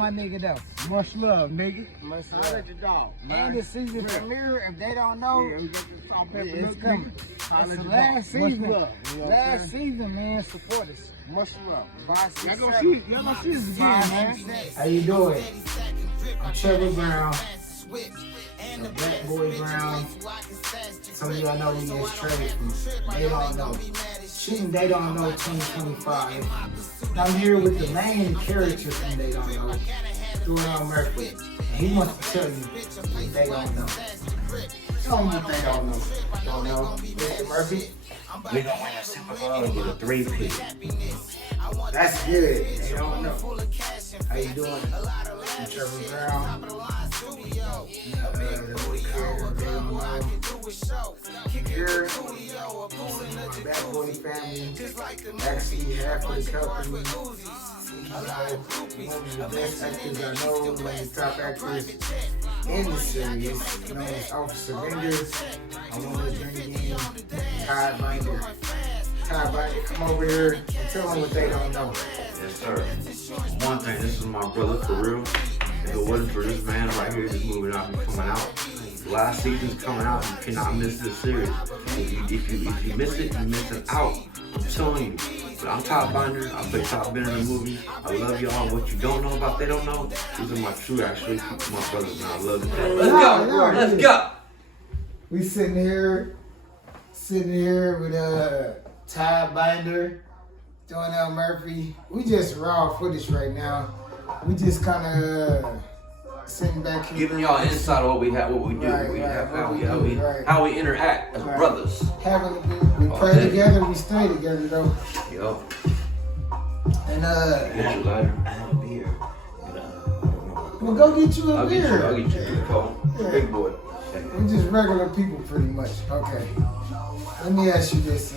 my nigga though. Much love, nigga. Much I'll love. let you dog. And the season premiere, if they don't know, it's coming. It's the last season. Last season, man. Support us. Much love. Y'all gonna see us again, man. How you doing? I'm Trevor Brown. Black Boy Brown. Some of y'all know we get traded from They Don't Know. Shooting They Don't Know 2025. I'm here with the main character from They Don't Know, Thornell Murphy. And he wants to tell you what they don't know. Tell them what they don't know. Don't know. Mr. Murphy? We're gonna win a Super Bowl and get a 3-peat. That's good. They don't know. How you doing? I'm Trevor Brown. Here, Bad Boy family. Actually, half of the company. One of the best actors I know, one of the top actors in the series, known as Officer Bender. I want to bring in Todd Binder. Todd Binder, come over here and tell them what they don't know. Yes, sir. One thing, this is my brother for real. If it wasn't for this man right here, this movie not be coming out. Last season's coming out. You cannot miss this series. If you miss it, you're missing out. I'm telling you. But I'm Todd Binder. I play Todd Binder in the movie. I love y'all. What you don't know about They Don't Know, these are my true, actually, my brothers, and I love them. Let's go. Let's go. We sitting here with Todd Binder, Thornell Murphy. We just raw footage right now. We just kind of sitting back here, Giving y'all insight of what we have, what we do, how we interact as brothers. We pray together, we stay together though. Yo. And Get you later. I had a beer. well, go get you a I'll beer. get you a beer, Cole. Yeah. Big boy. We're just regular people, pretty much. Okay. Let me ask you this: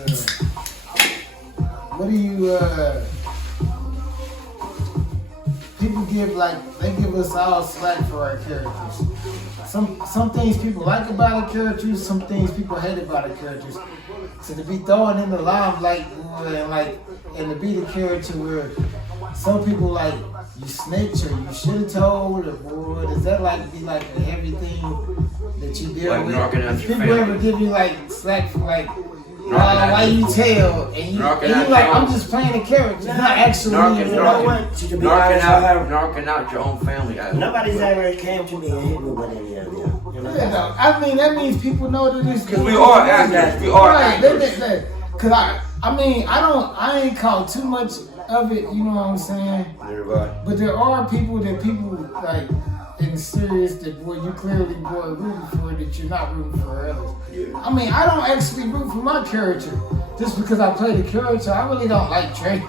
what do you? People give they give us all slack for our characters. Some things people like about our characters, some things people hate about our characters. So to be thrown in the limelight and to be the character where some people like you snitch or you should have told, or does that be everything that you deal Like with? knocking out If your people family. ever give you slack for why you tell and you I'm just playing a character, not actually. Knocking Knocking out your own family. Nobody's ever came to me and hit me with any of them. You know? Yeah, no, I mean that means people know that it's Because we are actors. We are actors. Cause I ain't caught too much of it. You know what I'm saying? But there are people in serious that you clearly rooting for that you're not rooting for others. Yeah. I mean, I don't actually root for my character just because I play the character. I really don't like Trey. Like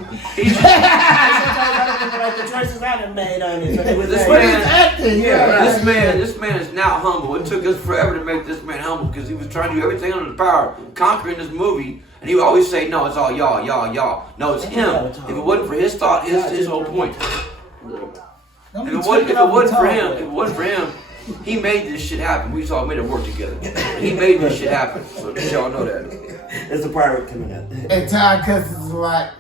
the choices I done made on it. This man is now humble. It took us forever to make this man humble because he was trying to do everything under the power, conquering this movie, and he would always say, "No, it's all y'all. No, it's him." If it wasn't for his thought, his whole point. If it wasn't for him, he made this shit happen. We all made it work together. He made this shit happen. So just y'all know that. It's a pirate coming out. And Todd cusses a lot.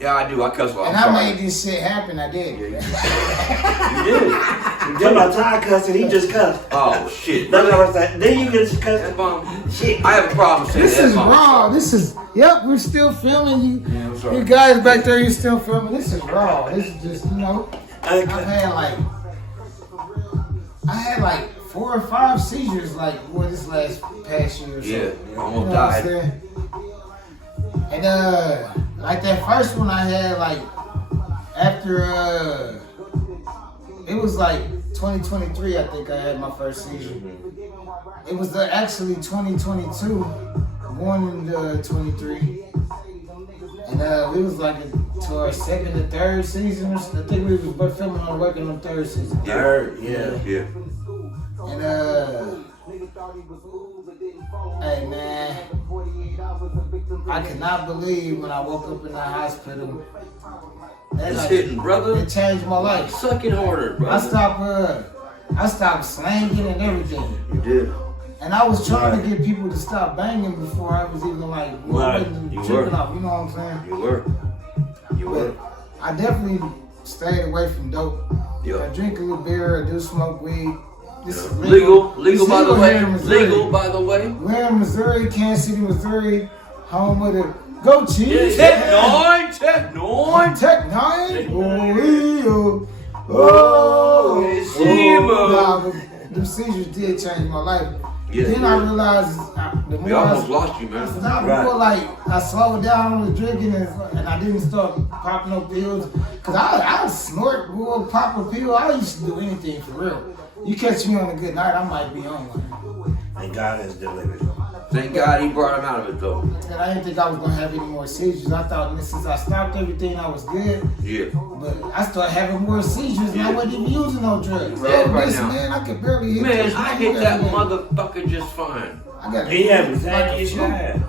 Yeah, I do. I cuss a lot. And I made this shit happen. I did. Yeah, You did. You're my Todd cussing, he just cussed. Oh shit. That's what I was like. Then you just cussed. F-bomb. Shit. I have a problem saying This is F-bomb. raw. We're still filming. You sorry. guys back there, you're still filming. This is raw. This is just, Okay. I had 4 or 5 seizures this past year or so. Yeah, almost what died. I'm saying? And that first one I had after it was 2023 I think I had my first seizure. It was actually 2022 going into 23. And it was to our second or third season. I think we was filming on working on third season. Third, yeah. And hey man, I cannot believe when I woke up in the hospital. It's hitting, brother. It changed my life. Suck it harder, brother. I stopped slanging and everything. You did. And I was trying to get people to stop banging before I was even tripping off. You know what I'm saying? You were. I definitely stayed away from dope. I drink a little beer, I do smoke weed. This is Legal by the way. here in Missouri. Legal by the way. We're in Missouri, Kansas City, Missouri, home of the Go Chiefs. Tech 9. Tech 9. Oh, nah, but them seizures did change my life. Yeah, then I realized the We more almost lost you, man. the more like I slowed down on the drinking and I didn't start popping up pills. Cause I snort, boy, pop a pill. I used to do anything for real. You catch me on a good night, I might be on one. And God has delivered. Thank God he brought him out of it though. And I didn't think I was gonna have any more seizures. I thought since I stopped everything, I was good. Yeah. But I started having more seizures and I wasn't even using no drugs. Right now. Man, I could barely hit Man, this. I hit that motherfucker just fine. I got He had exactly his time.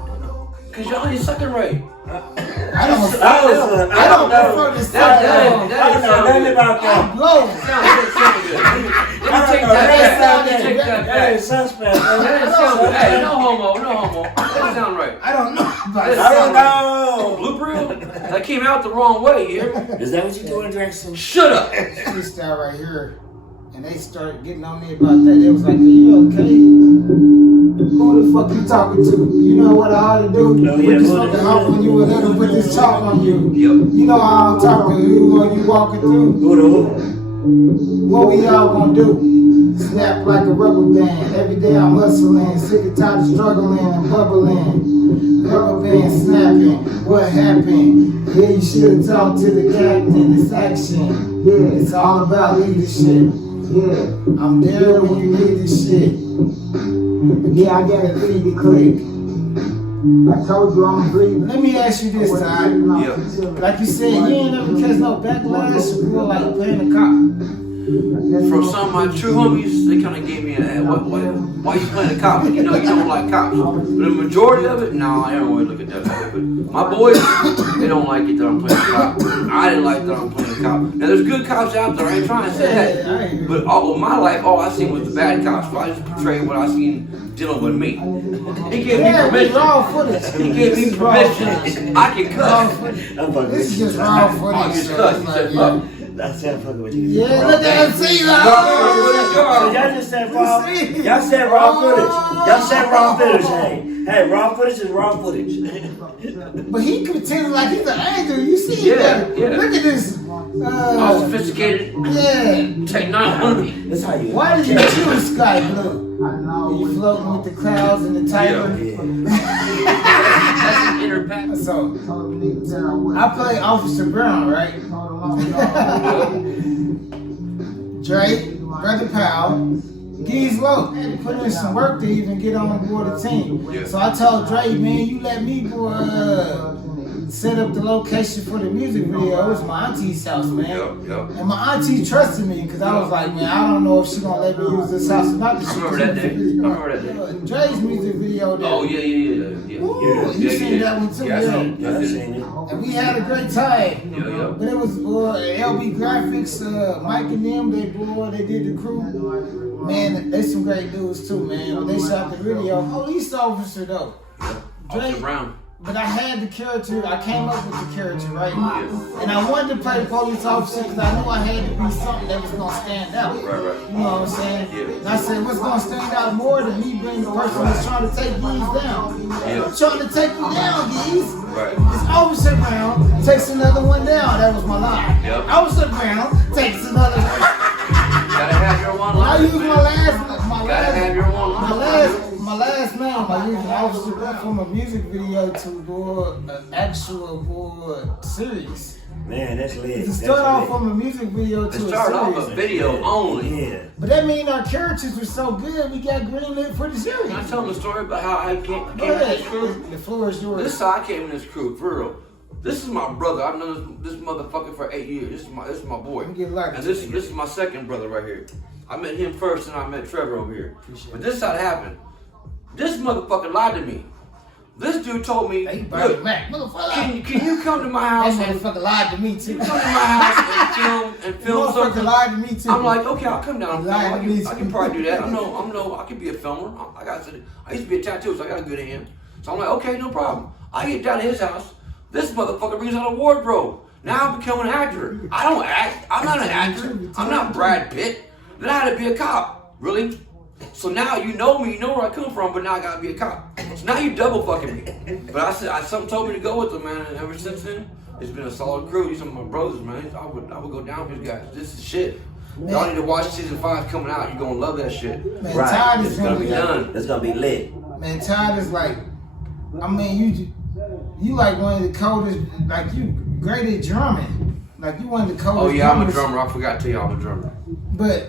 Cause y'all ain't sucking right. I don't prefer to suck. I don't know nothing about that. I'm blowing. Sound good. Let me take that back. That is suspect. Hey, no homo. That sound right. I don't know. I don't know. Blue reel? That came out the wrong way here. Is that what you doing, Jackson? Shut up. Freestyle right here. And they started getting on me about that. They was like, are you okay? Who the fuck you talking to? You know what I ought to do? Oh, yeah, Put this fucking hop on you and let them put this chalk on you. Yep. You know how I'm talking to you when you walking through? What we all gonna do? Snap like a rubber band. Every day I'm hustling, sick and tired of struggling and bubbling. Rubber band snapping. What happened? Yeah, you should have talked to the captain. It's action. Yeah, it's all about leadership. Yeah, I'm there when you need this shit. Yeah, I gotta feed the click. I told you I'm breathing. Let me ask you this, Todd. Yeah. Like you said, you ain't never catch no backlash or feel like playing a cop. From some of my true homies, they kind of gave me a, why you playing a cop? You know you don't like cops. But the majority of it, no, I don't really look at that way. But my boys, they don't like it that I'm playing a cop. I didn't like that I'm playing a cop. Now there's good cops out there, I ain't trying to say that. But all of my life, all I seen was the bad cops. So I just portrayed what I seen dealing with me. He gave me permission. Raw footage. He gave me permission. I can cuss. This is just raw footage. I just cuss. He said, fuck. That's that fucking with you. Yeah, look at him see Y'all just said raw. Y'all said raw footage. Y'all said raw footage. Hey, raw footage is raw footage. But he pretended like he's an angel. You see? Yeah. Look at this. All sophisticated. Yeah. Technology. That's how you. Why did you choose sky blue? I know. You floating with the clouds and the tiger. That's an inner pack. So, I play Officer Brown, right? Drake, Brother Powell, Geez Low. Had to put in some work to even get on board the team. Yeah. So I told Drake, man, you let me go set up the location for the music video. It was my auntie's house, man. Yep. And my auntie trusted me because I was like, man, I don't know if she gonna let me use this house or not. I remember that day. Dre's music video there. Oh, yeah. Ooh, you seen that one too, Yeah, I seen it. And we had a great time. Yeah. But it was LB Graphics, Mike and them, they did the crew. Man, they some great dudes too, man. When they shot the video, police officer though. Officer Brown. But I had the character, I came up with the character, right? Yeah. And I wanted to play the police officer because I knew I had to be something that was going to stand out. Right. You know what I'm saying? Yeah. And I said, what's going to stand out more than me being the person that's trying to take these down? Yeah. I'm trying to take you down, these. Right. This Officer Brown takes another one down. That was my line. Yep. Officer Brown takes another one. Gotta have your one I line. use my last name. I use Officer Brown from a music video to an actual series. Man, that's lit. To start off from a music video to a series. Start off a video only. Yeah. But that means our characters were so good, we got greenlit for the series. Can I tell them a story about how I came in Go this crew? ahead. The floor is yours. This is how I came in this crew, for real. This is my brother. I've known this motherfucker for 8 years. This is my boy. Let me get lucky. And this is my second brother right here. I met him first and I met Trevor over here. But this is how it happened. This motherfucker lied to me. This dude told me, Hey, look, Mac, motherfucker. can you come to my house That and motherfucker lied to me too. come to my house and film Motherfucker something? lied to me too. I'm like, okay, I'll come down and film. Lied to me I too. can probably do that. I can be a filmer. I used to be a tattooist, so I got a good hand. So I'm like, okay, no problem. I get down to his house. This motherfucker brings out a wardrobe. Now I'm becoming an actor. I don't act. I'm not an actor. I'm not Brad Pitt. Then I had to be a cop. Really? So now you know me, you know where I come from, but now I gotta be a cop. So now you double fucking me. But I said, something told me to go with them, man. And ever since then, it's been a solid crew. These are my brothers, man. I would go down with these guys. This is shit. Y'all need to watch season 5 coming out. You're gonna love that shit. Man, Right. Todd is It's gonna be done. It's gonna be lit. Man, Todd is like, I mean, you like one of the coldest, like you great at drumming. Like you one of the coldest Oh yeah, I'm a drummers. drummer. I forgot to tell you I'm a drummer. But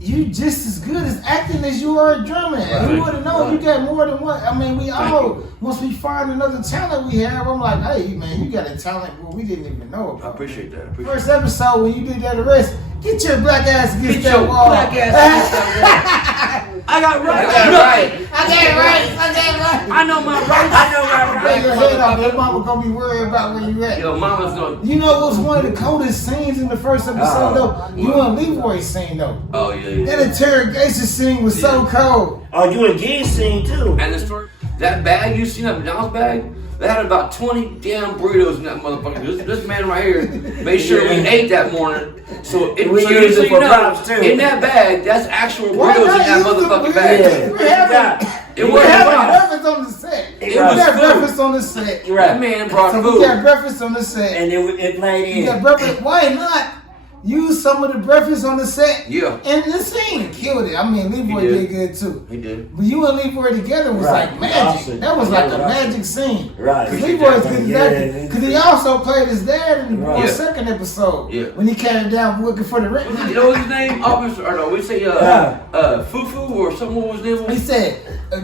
you just as good as acting as you are at drumming. Right. Who would have known you got more than one? I mean, we all, once we find another talent we have, I'm like, hey, man, you got a talent we didn't even know I about. appreciate that. First episode when you did that arrest, get your black ass against Get that your wall. black ass against that wall. I got rights. I got it right. I know my rights. I know my Take your rights. head off. Your mama gonna be worried about where you at. Yo, mama's gonna. You know what was one of the coldest scenes in the first episode though? You and Leroy's scene though. Oh yeah. That interrogation scene was so cold. Oh, you in G's scene too. And the story, that bag you seen, that McDonald's bag, they had about 20 damn burritos in that motherfucker. This man right here made sure we ate that morning. So We so use it for know, props, too. in that bag, that's actual Why burritos in not that use the motherfucking burritos? bag. We have It we wasn't have props. breakfast on the set. It We was got food. breakfast on the set. You're That right. man brought So food. we got breakfast on the set. And it played You got in. breakfast. Why not use some of the breakfast on the set? Yeah. And the scene killed it. I mean, Leroy He did did. good too. He did. But you and Leroy together was Right. like magic. Awesome. That was like a Yeah, right. magic scene. Right. Because Leroy's good as Yeah, acting. Because he also played his dad in the Right. second episode. Yeah. When he came down looking for the rent. You know his name? Officer, or no, we say Fufu or something. What was his name? He said,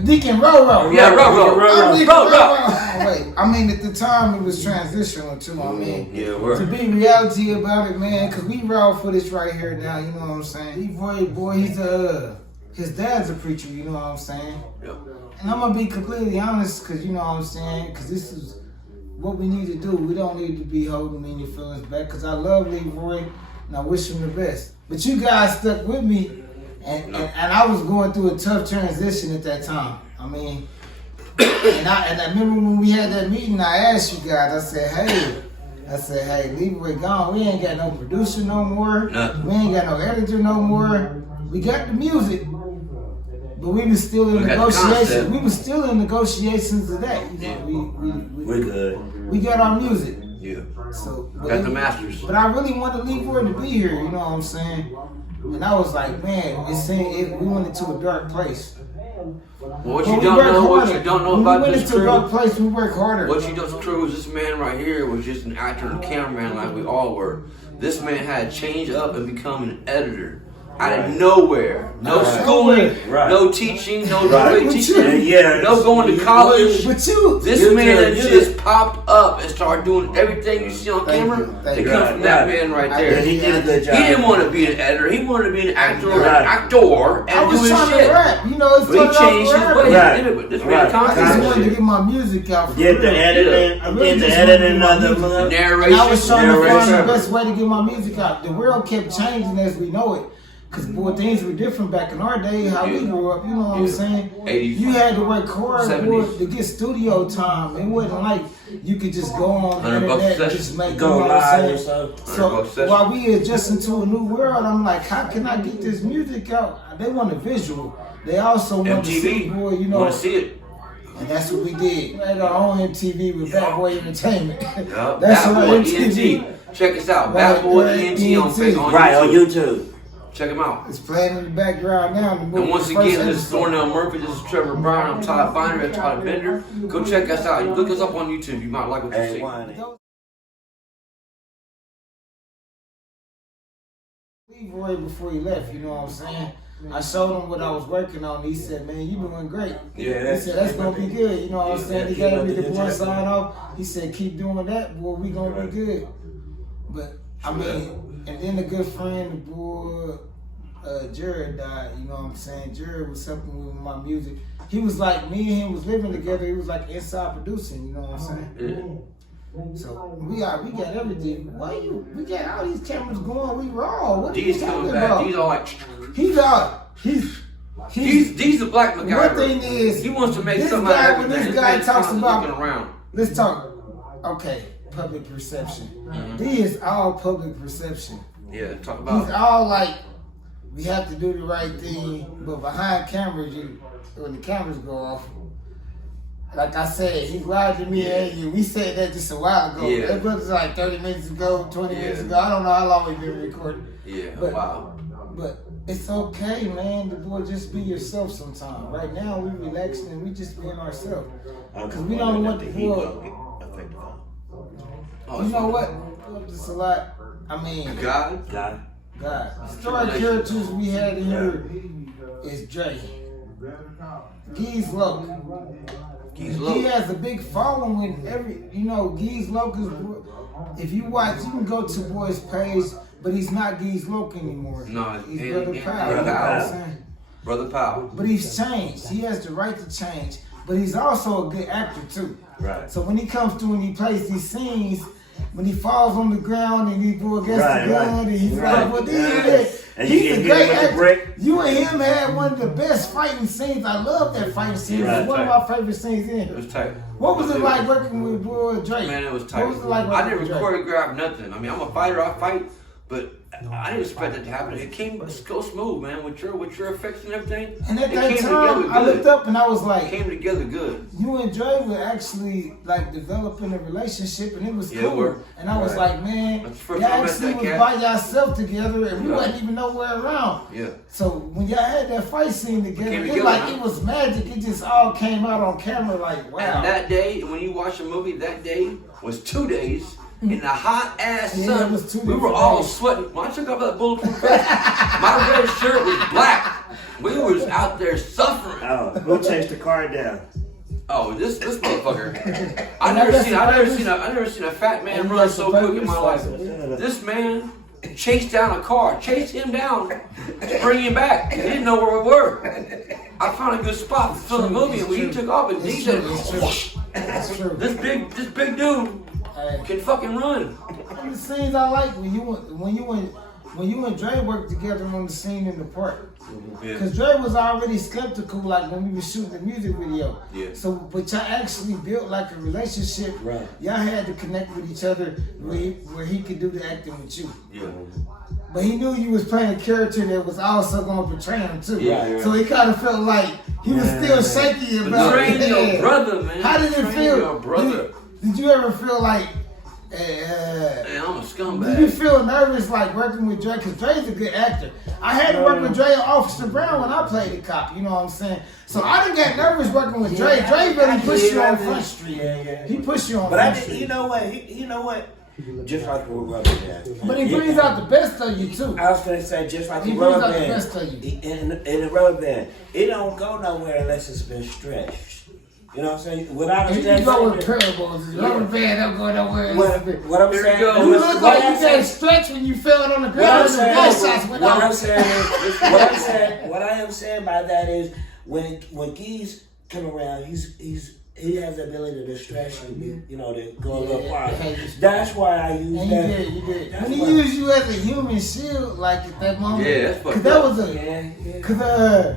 Deacon Roro. Yeah, Roro. I'm Deacon Roro. Roro. Wait, I mean, at the time it was transitional too. I mean, Yeah, to we're. be reality about it, man, because we raw footage right here now, you know what I'm saying? Leroy, boy, his dad's a preacher, you know what I'm saying? Yep. And I'm going to be completely honest, because you know what I'm saying? Because this is what we need to do. We don't need to be holding any feelings back, because I love Leroy, and I wish him the best. But you guys stuck with me, and I was going through a tough transition at that time. I mean, and I remember when we had that meeting, I asked you guys, I said, hey, Leroy gone. We ain't got no producer no more. Nothing. We ain't got no editor no more. We got the music, but we was still in We got the negotiations. concept. We was still in negotiations today. You know, We're good. we got our music. Yeah. So Got the masters. But I really wanted Leroy to be here, you know what I'm saying? And I was like, man, we went into a dark place. What But you we don't work know, what harder. you don't know When about we went this into a dark crew. place, we work harder. What you don't know is this man right here was just an actor and a cameraman like we all were. This man had to change up and become an editor. Out of nowhere. No Right. schooling, Right. no teaching, no Right. teaching, Yeah. no going to college. But you, This You man did. just popped up and started doing everything you see on Thank camera. you. Thank It you. comes from that Right. man right I Yeah, there. did. he did a good job. He didn't want to be an editor. He wanted to be an actor or Right. an actor I and do was his trying shit. to rap, you know, it's But he started changed off his rap. way. Right. He did it, but this Right. man I just constantly wanted to shit. get my music out for Get the real. editing. I really Get the just wanted to editing get my of the music out. Narration. And I was trying to find the Narration. best way to get my music out. The world kept changing as we know it. Cause boy, things were different back in our day, how we Yeah. grew up, you know what I'm Yeah. saying? 80s. You had to work hard, boy, 70s. to get studio time. It wasn't like you could just go on the $100 internet and session. just make, you Go know what live I'm or saying? something. So $100 session. while we adjusting to a new world, I'm like, how can I get this music out? They want a visual. They also want to see, MTV. boy, you know, Want to see it? and that's what we did. We made our own MTV with Bad Boy Entertainment. Yup. That's Bad our Boy MTV. ENT. Check us out. Right, Bad Boy right, ENT on ENT. Facebook. Right, on YouTube. Check him out. It's playing in the background now. And once again, this is Thornell Murphy. This is Trevor Brown. I'm Todd Binder and Todd Bender. Go check us out. Look us up on YouTube. You might like what you Hey, see. one. Leroy before he left, you know what I'm saying? I showed him what I was working on. He said, man, you doing great. Yeah. He said, that's going to be good. You know what I'm saying? He gave me the boy sign off. He said, keep doing that, boy, we going to be good. But, I mean, and then a good friend, the boy, Jared died, you know what I'm saying? Jared was helping with my music. He was like, me and him was living together. He was like inside producing, you know what I'm saying? So we got everything. We got all these cameras going. We raw. What are you D's talking coming back. about? D's all like, D's the black One MacGyver. thing is, He wants to make this something guy, out when of everything. this guy He's talks constantly about, looking around. let's talk. Okay, public perception. D is all public perception. Yeah, talk He's about. all like, we have to do the right thing, but behind cameras, when the cameras go off, like I said, he lied to me and you. We said that just a while ago. Yeah. That brother's like 30 minutes ago, 20 minutes Yeah. ago. I don't know how long we've been recording. Yeah, But- wow. But it's okay, man. The boy, just be yourself sometime. Right now, we relaxing and we just being ourselves. Because we don't want the boy. Oh, You know what? It's a lot. I mean, God. God. God. The story characters we had in here is Dre. Gee's Loke. He's He low. has a big following. Gee's Loke is. If you watch, you can go to boy's page, but he's not Gee's Loke anymore. No, he's and- Brother and Powell. Brother You know what I'm Powell. saying? Brother Powell. But he's changed. He has the right to change. But he's also a good actor too. Right. So when he comes through and he plays these scenes, when he falls on the ground and he goes against Right, the gun right. and he's Right. like, well, Yeah. And you he's get a hit great with the actor. brick. You and him had one of the best fighting scenes. I love that fighting scene. Right, It's one of my favorite scenes in It here. was tight. What was it like working with boy Drake? Man, it was tight. What was it like I working didn't with Drake? choreograph nothing. I mean, I'm a fighter. I fight, but I didn't expect it to happen. It came go smooth, man. With your effects and everything. And at it that came time, together I looked good. up and I was It like, came together good. you and Dre were actually like developing a relationship and it was Yeah, cool. we were. And I was like, man, That's the first y'all time I met actually that was cat. by yourself together and we Yeah. wasn't even nowhere around. Yeah. So when y'all had that fight scene together, Came it together, like huh? it was magic. It just all came out on camera like, wow. And that day, when you watch the movie, that day was 2 days in the hot ass Yeah, sun. it was 2 We were different all days. sweating. When I took off that bulletproof vest, my red shirt was black. We was out there suffering. Oh, who chased the car down? Oh, this motherfucker! I never seen a fat man run so quick in my life. This man chased down a car, chased him down, to bring him back. He didn't know where we were. I found a good spot to film the movie, and when he took off, and he It's said, true, it's true. "Whoosh." That's true. This big dude Hey, can fucking run. one of the scenes I like when you and Dre worked together on the scene in the park. Because Dre was already skeptical, like when we were shooting the music video. Yeah. So, but y'all actually built like a relationship. Right. Y'all had to connect with each other where he could do the acting with you. Yeah. But he knew you was playing a character that was also going to betray him too. Yeah. So he kind of felt like he was still shaky about Betraying it. your brother, man. How did it Betraying feel? your brother. Did you ever feel like? Man, I'm a Did you scumbag. feel nervous like working with Dre? Because Dre's a good actor. I had to work with Dre and Officer Brown when I played the cop, you know what I'm saying? So I didn't get nervous working with Dre. Yeah, Dre really I pushed did, you I on did. Front Street. Yeah. He pushed you on But I Front did, Street. you know what? Just like the rubber band. But he brings out the best of you too. I was gonna say just like He the brings rubber out the band. best of you. In the rubber band, it don't go nowhere unless it's been stretched. You know what I'm saying? Without a If you stretch, go with parables, the rubber band don't go nowhere. what I'm Here saying, you go. You what look like I'm you saying- got stretched when you fell on the What I'm ground and the saying, gunshots went what I'm off. saying, what I am saying by that is when Geese come around, he has the ability to stretch and you know to go a little farther. Yeah. That's why I use And that. you did. That's When he why- used you as a human shield, like at that moment. Yeah, that's fucked Cause that up. was a. Yeah. Cause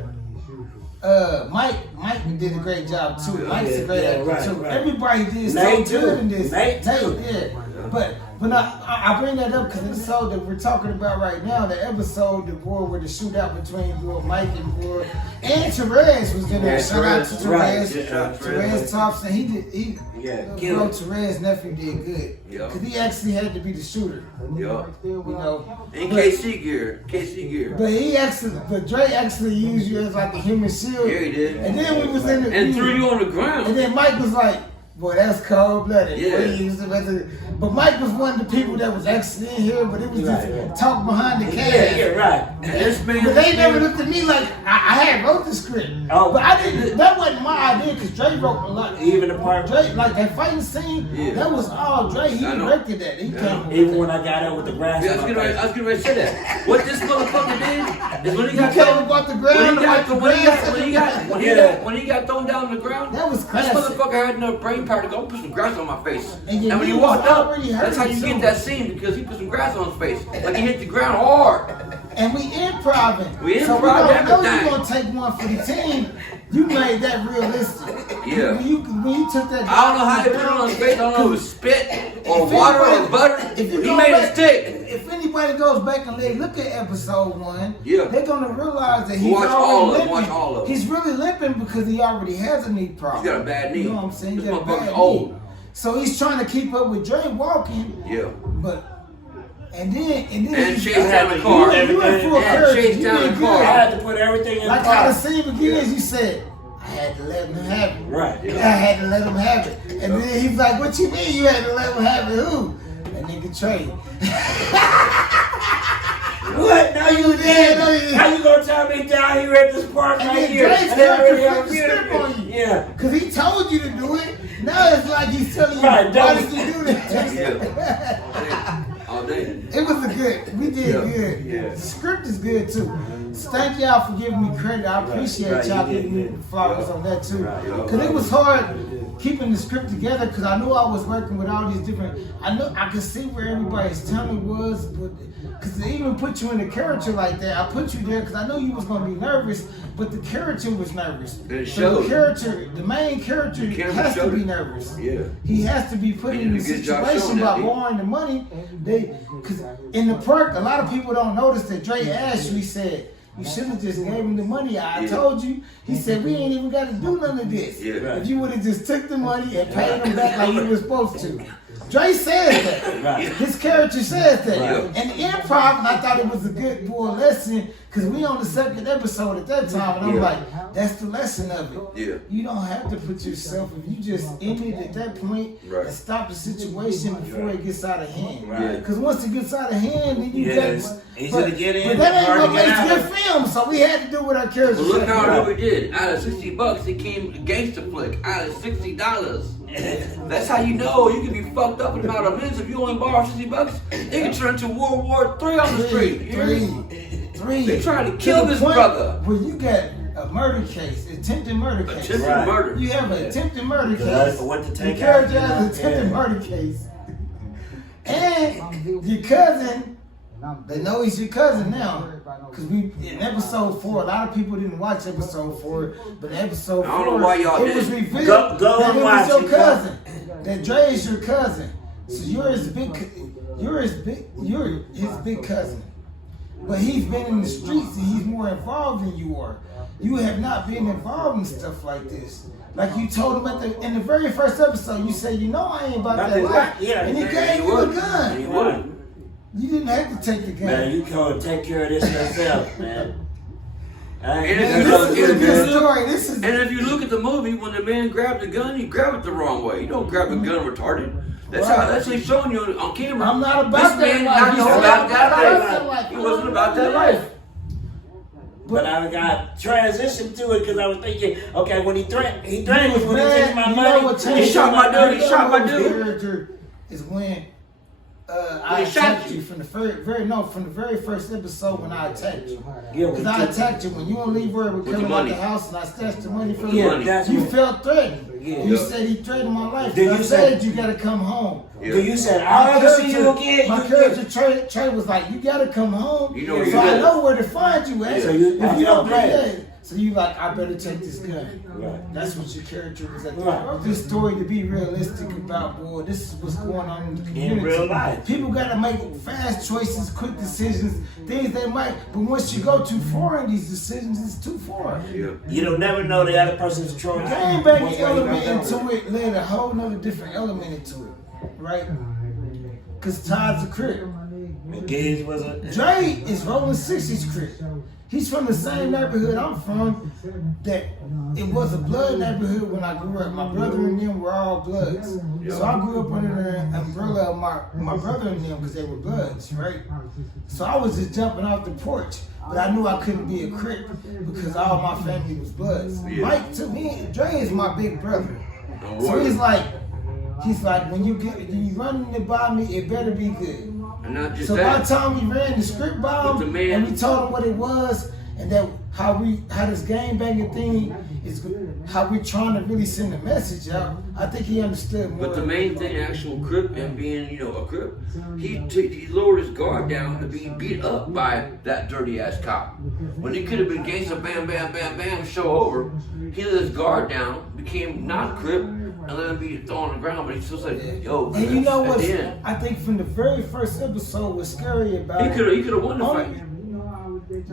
Mike did a great job too. Mike's a great Yeah, actor right, too. right. Everybody did so Nate good too. in this. Nate too. Yeah. But I bring that up because it's so that we're talking about right now. The episode, the boy with the shootout between boy Mike and boy and Therese was in there. Yeah, Shout out to Right. Therese. Yeah, Therese Thompson. He Yeah, bro, kill it. Therese nephew did good. Yeah. Cause he actually had to be the shooter. Yeah. You know. In But- KC gear. But Dre actually used you as like a human shield. Yeah, he did. And then we was in the And threw you on the And ground. then Mike was like, boy, that's cold blooded. Yeah. But Mike was one of the people that was actually in here, but it was just Right. talk behind the camera. Yeah, right. And this man. But they never looked at me like I had wrote the script. Oh. But I didn't. That wasn't my idea because Dre wrote a lot. Even the part, Dre, like that fighting scene, Yeah. that was all Dre. He I know. directed that. He Yeah. came up with even that. when I got up with the grass. Yeah, I on was my getting face. ready to say that. What this motherfucker did is when he He got came thrown, up off the when ground. he got like when he got thrown down on the ground, That was this classic. motherfucker had enough brain power to go put some grass on my face. And your And when knee he was walked up, already that's how hurting you too. get that scene because he put some grass on his face. Like he hit the ground hard. And we improving. We so we improv don't know everything. you're gonna take one for the team. You made that realistic. Yeah. When you took that. I don't know how they put it on his face. I don't know if it was spit or water or butter. If you He go made back- it stick. If anybody goes back and they look at episode 1, Yeah. they're gonna realize that he's Watch already all of them, limping. watch all of them. He's really limping because he already has a knee problem. He's got a bad knee. You know what I'm saying? This He's got a motherfucker's bad old. knee. So he's trying to keep up with Dre walking, Yeah. but and then And he- chase down the car. You went full And courage. chase You down did the good. car. I had to put everything in Like how the box. scene begins, you said, I had to let him have it. Right. I had to let him have it. And then he's like, what you mean you had to let him have it? Who? That nigga Trey. What? Now you did? How you gonna tell me down here at this park And right then here? Drake's And then character already have flipped the script beautiful- on you. Yeah. Because he told you to do it. Now it's like he's telling you, Right, why that did you do that? All day. It was a good. We did good. Yeah. The script is good too. So thank y'all for giving me credit. I appreciate right, y'all you did giving me good. flowers on that too. Right. Because it was hard keeping the script together because I knew I was working with all these different. I know I could see where everybody's talent was, but because they even put you in a character like that, I put you there because I knew you was gonna be nervous, but the character was nervous. It So showed. the character, the main character, The camera has to showed be it. nervous. Yeah. He has to be put He in did a a good job situation showing by that, borrowing the money. Because in the park, a lot of people don't notice that Dre asked you, he said, you should have just gave him the money. I Yeah. told you. He said, we ain't even got to do none of this. Yeah. If you would have just took the money and paid him back like you were supposed to. Dre says that. Right. His character says that. Right. And improv, and I thought it was a good boy lesson because we on the second episode at that time, and I'm Yeah. like, that's the lesson of it. Yeah. You don't have to put yourself, if you just end it at that point Right. and stop the situation before it gets out of hand. Right. Because once it gets out of hand, then you Yes. got. Easy to get in, But that ain't hard what to get makes out. good film, so we had to do what our characters Well, look said. how we did. Out of $60, it came a gangster flick. Out of $60. That's how you know you can be fucked up in about a minute. If you only borrow $60, it can turn into World War III on the street. You hear me? Three. They trying to kill the this point brother. Where you got a murder case, attempted murder case. Attempted Right. murder. You have an attempted murder That's case. what to The take character out. has an attempted Yeah. murder case. And your cousin, they know he's your cousin now. Because we in episode 4, a lot of people didn't watch episode 4, but in episode 4, I don't know why y'all it was didn't. revealed Go that and it watch was your it, cousin. That Dre is your cousin. So you're his big cousin. But he's been in the streets and he's more involved than you are. You have not been involved in stuff like this. Like you told him in the very first episode, you said, you know I ain't about that life. Yeah, And he yeah, gave he you a would. gun. He would. You didn't have to take the gun. Man, you go take care of this yourself, man. And Man, if you this look, is a if good you look, story. This is and if you look at the movie, when the man grabbed the gun, he grabbed it the wrong way. You don't grab a gun retarded. That's how. That's what he's showing you on camera. I'm not about this that man life. not He's about that that life. He wasn't about that life. But I got transitioned to it because I was thinking, okay, when he threatened me when he took Man, my you money. know what He changed shot my dude. He you know shot my what dude. character is when I he shot attacked you. you from the very first episode when I attacked you. Yeah, Because I attacked you when you and Leroy were With the coming out money. the house and I snatched the money from Yeah, you. that's You what- felt threatened. Yeah. You said he threatened my life. Then I you said said- you gotta come home. So you said, I'll never see you again. My character Trey was like, you gotta come home. You know where so you I live. know where to find you at. So you- if you don't okay. play that, so you like, I better take this gun. Right. That's what your character was at. Right. This story to be realistic about, boy, this is what's going on in the community. real life. People gotta make fast choices, quick decisions, things they might, but once you go too far in these decisions, it's too far. Yeah. You don't never know the other person's controlling. Gang banging element into it led a whole nother different element into it, right? Because Todd's a crib. Giz was a. Dre is rolling 60s crib. He's from the same neighborhood I'm from. That it was a blood neighborhood when I grew up. My brother and them were all bloods. So I grew up under the umbrella of my brother and them because they were bloods, right? So I was just jumping off the porch. But I knew I couldn't be a crip because all my family was bloods. Yeah. Mike, to me, Dre is my big brother. Don't So worry. he's like, when you running it by me, it better be good. And not just So by the that. time we ran the script by But the him man- and we told him what it was, and that how this gang banging thing is how we're trying to really send a message out. I think he understood more. But the main thing, actual Crip and being, you know, a Crip, he lowered his guard down to be beat up by that dirty ass cop. When he could have been gangsta, bam, bam, bam, bam, show over, he let his guard down, became not Crip, and let him be thrown on the ground. But he still said, "Yo." And you know what? I think from the very first episode, what's scary about he could have won the fight.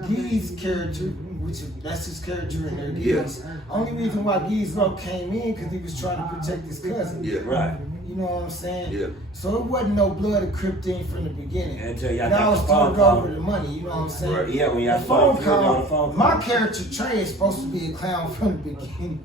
Gee's character, that's his character in there. Gee's. Only reason why Gee's Love came in because he was trying to protect his cousin. Yeah, right. You know what I'm saying? Yeah. So it wasn't no blood or Crip thing from the beginning. Until y'all that was got turned over the money. You know what I'm saying? Right. Yeah, when y'all the phone on call. the phone My character Trey is supposed to be a clown from the beginning.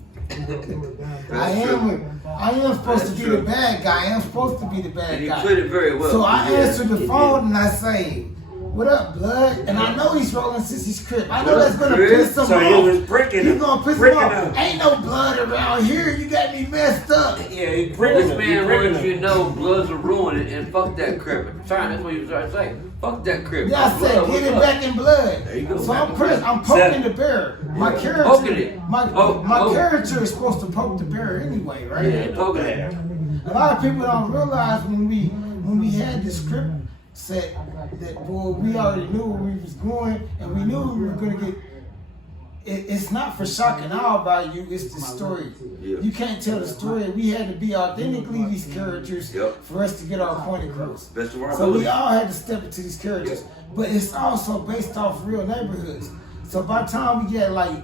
I am supposed to be the bad guy. I am supposed to be the bad guy. And he played it very well. So I answer the phone and I say, "What up, blood?" And I know he's rolling since he's Crip. I know that's gonna piss him off. So he was bricking him. He's gonna piss him off. Ain't no blood around here. You got me messed up. Yeah, he bricking This man wanted you to know bloods are ruined and fuck that Crip. At the time, that's what he was trying to say. Fuck that Crip. Yeah, I said, get it back in blood. There you go. So I'm poking the bear. My character, Poking it. my character is supposed to poke the bear anyway, right? Yeah, poking it. A lot of people don't realize when we had the script set that we already knew where we was going and we knew we were gonna get. It's not for shock and awe value, it's the story. Yeah. You can't tell the story. We had to be authentically these characters for us to get our point across. Best of our So ability. we all had to step into these characters. But it's also based off real neighborhoods. So by the time we get like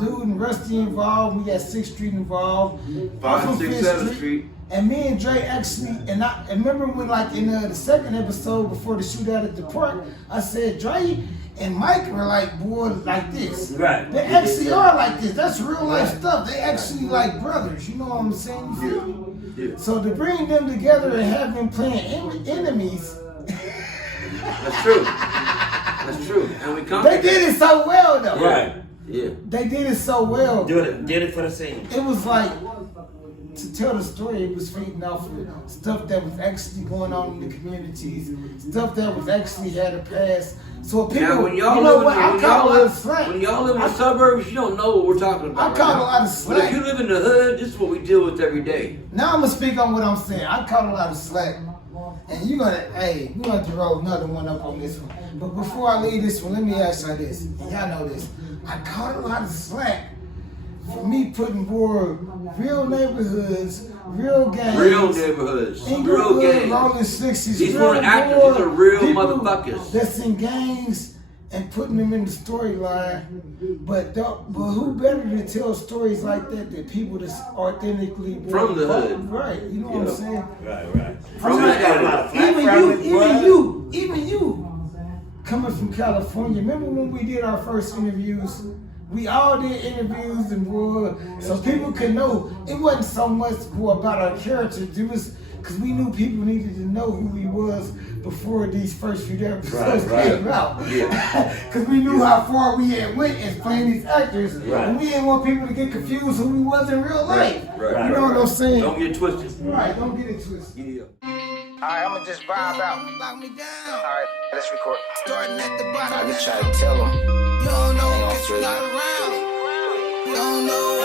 Dude and Rusty involved, we got 6th Street involved. 5, 6, 7th Street. And me and Dre actually, and I remember when like in the second episode before the shootout at the park, I said Dre and Mike were like boys like this. Right. They actually are like this. That's real life stuff. They actually like brothers. You know what I'm saying? You feel me? Yeah. So to bring them together and have them playing enemies. That's true. That's true. And we conquered. They did it so well though. Right. Yeah. They did it so well. Did it for the scene. It was like, to tell the story, it was feeding off of stuff that was actually going on in the communities, stuff that was actually had a past. So people, Now, when y'all live in the suburbs, you don't know what we're talking about. I caught a lot of slack. But if you live in the hood, this is what we deal with every day. Now I'm gonna speak on what I'm saying. I caught a lot of slack, and you're gonna have to roll another one up on this one. But before I leave this one, let me ask y'all this. And y'all know this. I caught a lot of slack for me putting more real neighborhoods, real gangs. Real neighborhoods. Real Inglewood, gangs. Rolling 60s. These real weren't actors, more these are real people motherfuckers. That's in gangs and putting them in the storyline. But who better to tell stories like that than people that's authentically From the hood. Right, you know what I'm saying? Right. From the hood. Even you, coming from California, remember when we did our first interviews? We all did interviews and so people could know. It wasn't so much about our characters. It was because we knew people needed to know who we was before these first few episodes came out. Because we knew how far we had went as playing these actors, and we didn't want people to get confused who we was in real life. You know what I'm saying? Don't get twisted. Right, don't get it twisted. Yeah. Alright, I'ma just vibe out. Lock me down. Alright, let's record. Starting at the bottom. I just try to tell them. You don't know Hang on, if you're Fred. not around. You don't know